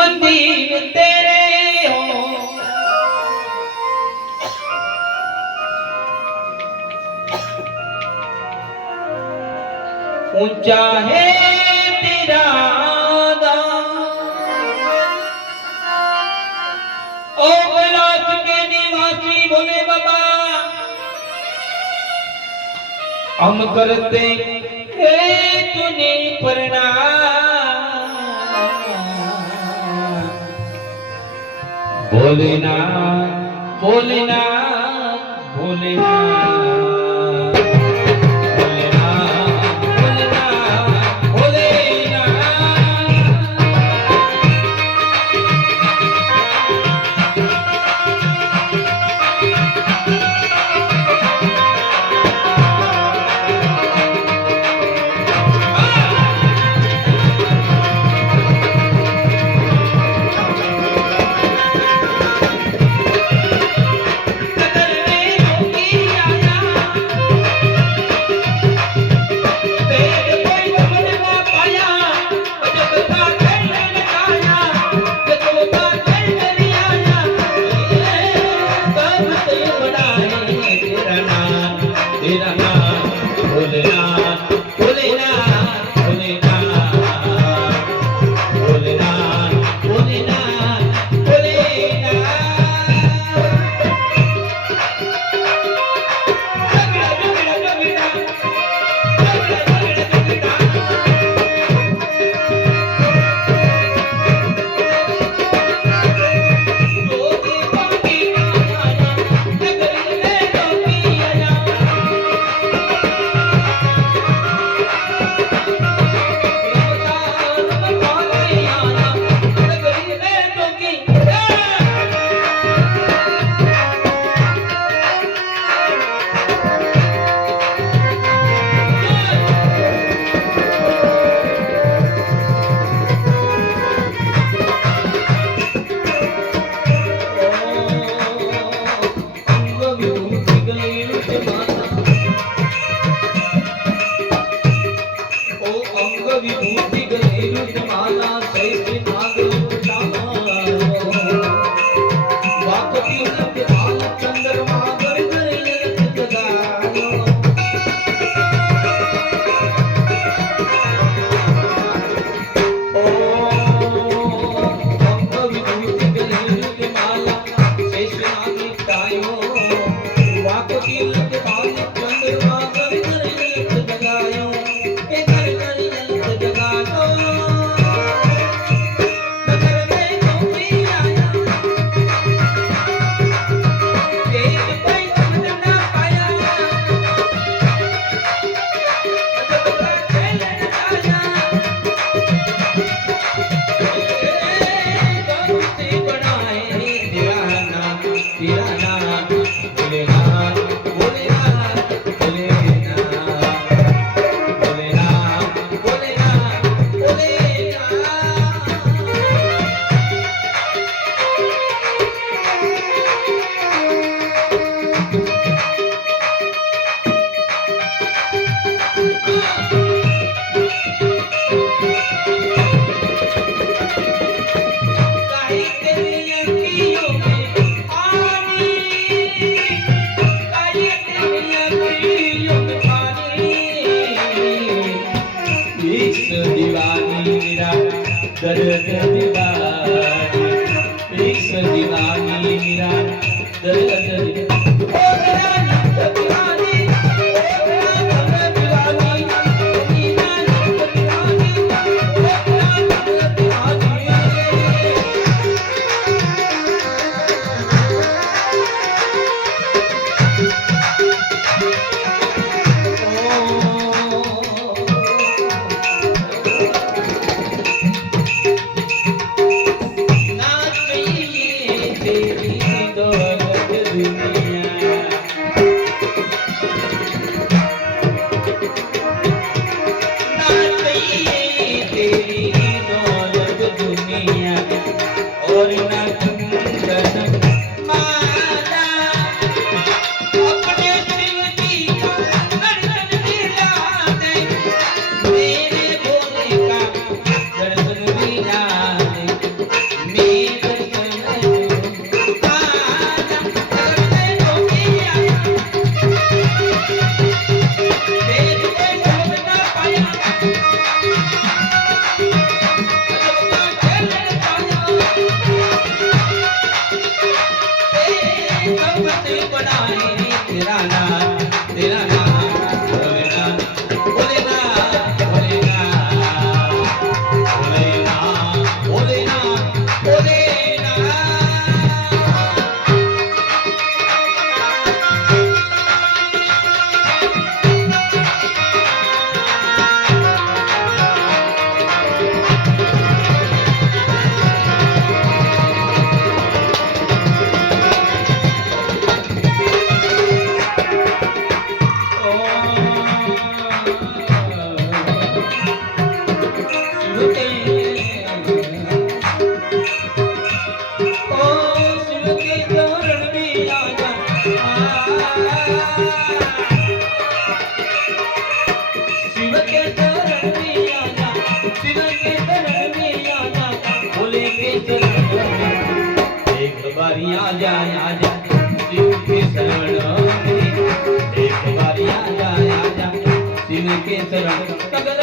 मंदिर तेरे हो। ऊँचा है तेरा हम करते हैं तूने प्रणाम Bholenath Bholenath Bholenath Dali na తెలుపడానికి que te